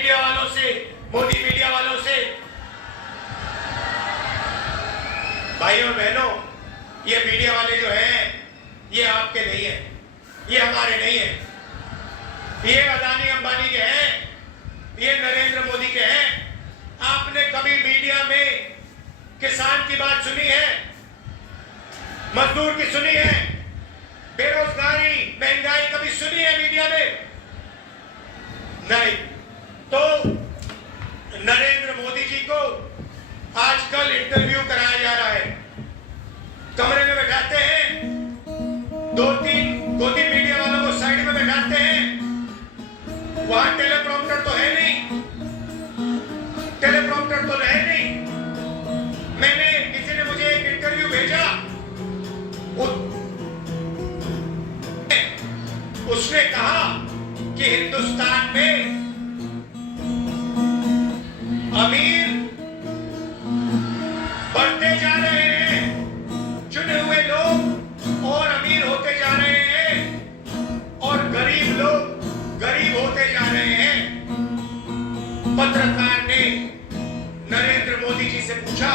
Media वालों से, Modi media वालों से, भाइयों और बहनों, ये मीडिया वाले जो हैं ये आपके नहीं है, ये हमारे नहीं है, ये अदानी अंबानी के हैं, ये नरेंद्र मोदी के हैं। आपने कभी मीडिया में किसान की बात सुनी है, मजदूर की सुनी है, बेरोजगारी महंगाई कभी सुनी है मीडिया में? नहीं। तो नरेंद्र मोदी जी को आजकल इंटरव्यू कराया जा रहा है, कमरे में बैठाते हैं, दो तीन मीडिया वालों को साइड में बैठाते हैं, वहां टेलीप्रॉम्प्टर तो है नहीं, टेलीप्रॉम्प्टर तो है नहीं। किसी ने मुझे एक इंटरव्यू भेजा, उसने कहा कि हिंदुस्तान में अमीर बढ़ते जा रहे हैं, चुने हुए लोग और अमीर होते जा रहे हैं और गरीब लोग गरीब होते जा रहे हैं। पत्रकार ने नरेंद्र मोदी जी से पूछा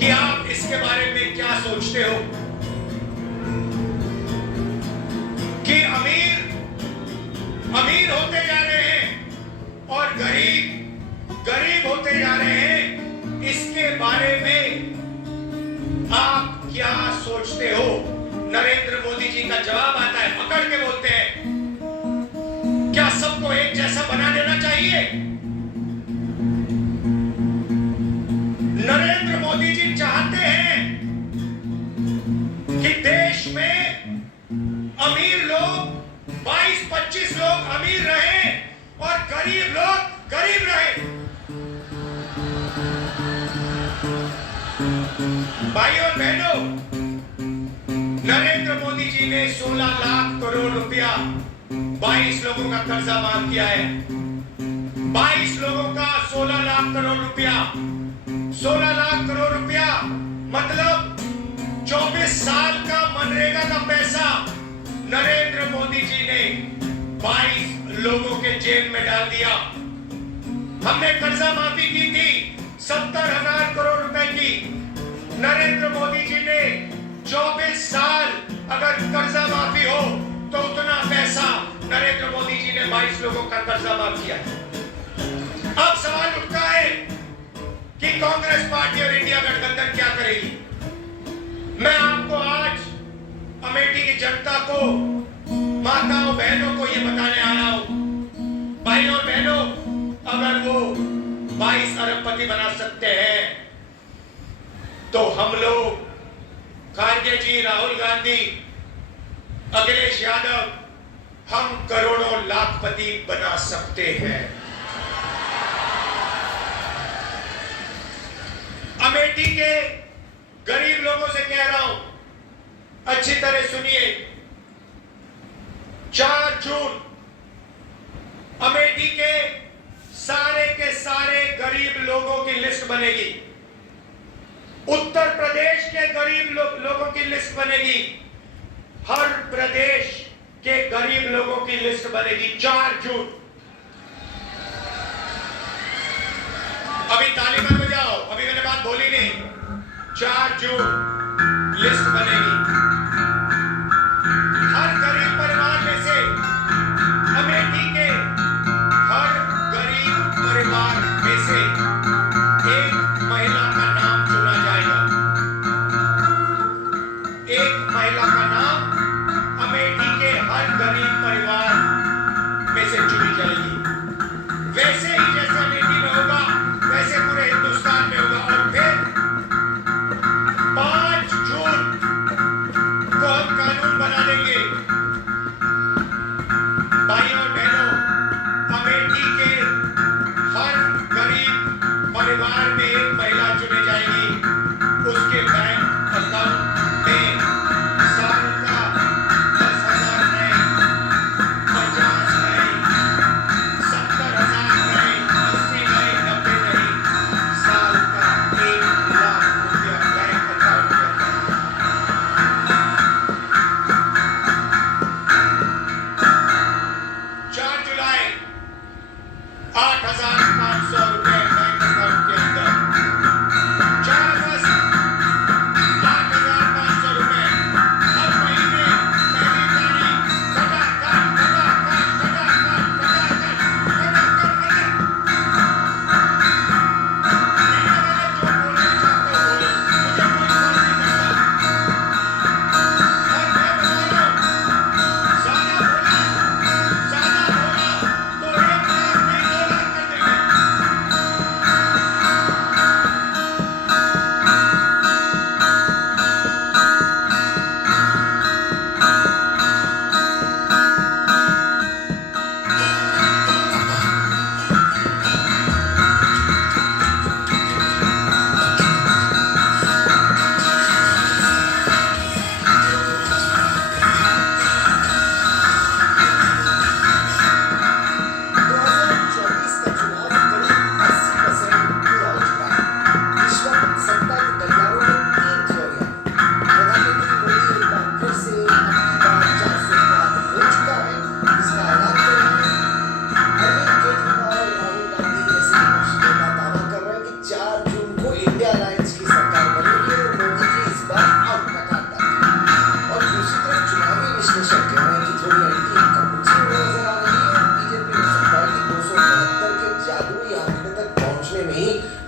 कि आप इसके बारे में क्या सोचते हो कि अमीर होते जा रहे हैं और गरीब होते जा रहे हैं, इसके बारे में आप क्या सोचते हो? नरेंद्र मोदी जी का जवाब आता है, पकड़ के बोलते हैं, क्या सबको एक जैसा बना देना चाहिए? नरेंद्र मोदी जी चाहते हैं कि देश में अमीर लोग 22-25 लोग अमीर रहे और गरीब लोग गरीब रहे। भाइयों और बहनों, नरेंद्र मोदी जी ने 16 लाख करोड़ रुपया 22 लोगों का कर्जा माफ किया है। 22 लोगों का 16 लाख करोड़ रुपया, 16 लाख करोड़ रुपया मतलब 24 साल का मनरेगा का पैसा नरेंद्र मोदी जी ने 22 लोगों के जेब में डाल दिया। हमने कर्जा माफी की थी 70,000 करोड़ रुपए की। नरेंद्र मोदी जी ने 24 साल अगर कर्जा माफी हो तो उतना पैसा नरेंद्र मोदी जी ने 22 लोगों का कर्जा माफ किया। अब सवाल उठता है कि कांग्रेस पार्टी और इंडिया गठबंधन क्या करेगी? मैं आपको आज अमेठी की जनता को, माताओं बहनों को ये बताने आ रहा हूं, भाइयों और बहनों, अगर वो 22 अरबपति बना सकते हैं तो हम लोग, खड़गे जी, राहुल गांधी, अखिलेश यादव, हम करोड़ों लाखपति बना सकते हैं। अमेठी के गरीब लोगों से कह रहा हूं, अच्छी तरह सुनिए, 4 जून अमेठी के सारे गरीब लोगों की लिस्ट बनेगी। उत्तर प्रदेश के गरीब लोगों की लिस्ट बनेगी, हर प्रदेश के गरीब लोगों की लिस्ट बनेगी 4 जून। अभी ताली मत बजाओ, अभी मैंने बात बोली नहीं। 4 जून लिस्ट बनेगी, हर गरीब परिवार में से, अमेठी के हर गरीब परिवार में से एक महिला का नाम चुना जाएगा। एक महिला का नाम अमेठी के हर गरीब परिवार में से चुनी जाएगी। वैसे ही जैसे अमेठी में होगा वैसे पूरे हिंदुस्तान में होगा। और फिर 5 जून को हम कानून बना देंगे। भाइयों और बहनों, अमेठी के हर गरीब परिवार में एक महिला चुनी जाएगी, उसके बैंक अकाउंट में साल का 10,000 नहीं, 50 नहीं, 70,000 नहीं, 80 नहीं, 90 नहीं, साल का 1 लाख रुपया बैंक अकाउंट में। 4 जुलाई 8,500 रुपए बैंक अकाउंट के अंदर। 4 अगस्त 8,500 रुपए हर महीने पहली तारीख खटाखट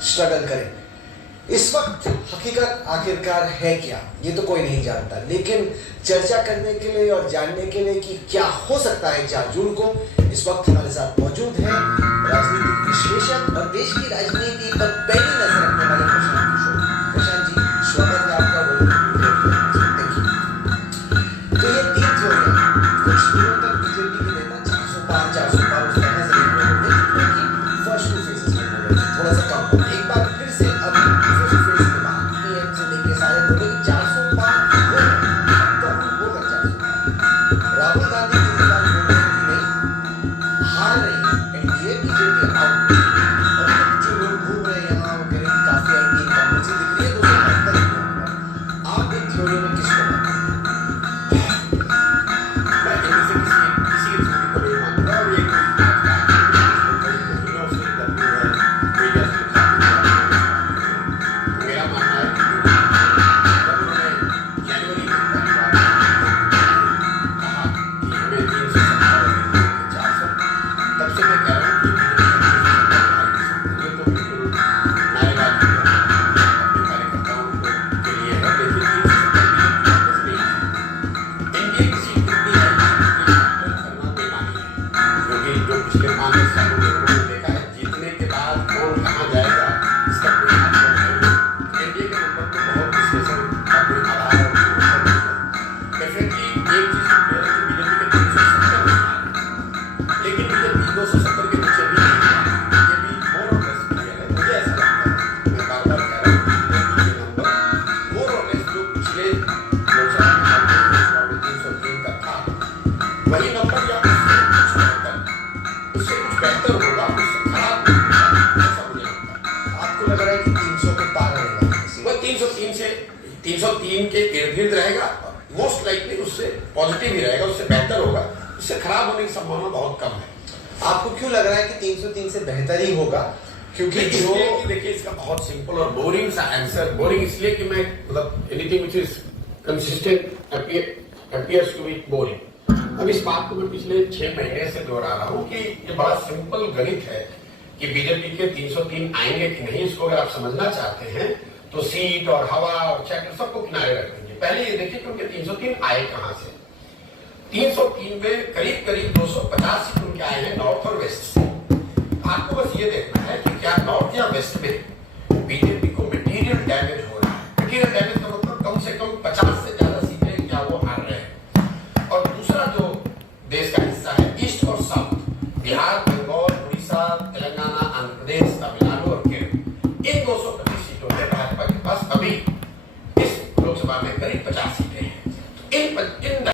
स्ट्रगल करें। इस वक्त हकीकत आखिरकार है क्या, ये तो कोई नहीं जानता, लेकिन चर्चा करने के लिए और जानने के लिए कि क्या हो सकता है 4 जून को, इस वक्त हमारे साथ मौजूद है राजनीतिक विश्लेषक और देश की राजनीति पर पैनी नजर रखने वाले प्रशांत किशोर। प्रशांत जी, स्वागत है आपका। तो ये 3 थ्योरी कुछ दिनों तक बीजेपी के नेता 400 पार उस तरह से फर्स्ट 2 फेजेस में बोल रहे थे, थोड़ा सा कम हो। एक बार फिर से अब फर्स्ट फेज के बाद पीएम से लेके सारे बोले कि 400 पार होगा 400 पार। राहुल गांधी की बात बोल रहे कि नहीं, हार रही एनडीए, बीजेपी आउट। और जो लोग घूम रहे हैं यहाँ, वो कह रहे हैं काफी एंटी इनकम्बेंसी दिख रही है, 272 आप इन थ्योरी में किसको मानते हैं? वही नंबर या उससे कुछ बेहतर होगा, उससे खराब होगा, ऐसा मुझे लगता है। आपको लग रहा है कि 300 के पार रहेगा? वह 303 के इर्द गिर्द रहेगा, मोस्ट लाइकली उससे पॉजिटिव ही रहेगा, उससे बेहतर होगा, उससे खराब होने की संभावना बहुत कम है। आपको क्यों लग रहा है कि 303 से बेहतर ही होगा? क्योंकि जो देखिए इसका बहुत सिंपल और बोरिंग सा आंसर, बोरिंग इसलिए कि मैं मतलब anything which is consistent appears to be boring. अब इस बात को मैं पिछले 6 महीने से दोहरा रहा हूँ कि ये बड़ा सिंपल गणित है कि बीजेपी के 303 आएंगे कि नहीं। इसको अगर आप समझना चाहते हैं तो सीट और हवा और चैटर सबको किनारे रख देंगे। पहले ये देखिए कि उनके 303 आए कहां से। 303 में करीब करीब 250 सीट उनके आए हैं नॉर्थ और वेस्ट से। आपको बस ये देखना है कि क्या नॉर्थ या वेस्ट में बीजेपी को मटेरियल डैमेज हो रहा है। मटेरियल डैमेज का मतलब कम से कम 50 से ज्यादा सीटें क्या वो हार रहे हैं। और दूसरा जो देश का हिस्सा है ईस्ट और साउथ, बिहार, बंगाल, उड़ीसा, तेलंगाना, आंध्र प्रदेश, तमिलनाडु और केरल, इन 225 सीटों में भाजपा के पास अभी इस लोकसभा में करीब 50 सीटें हैं। इन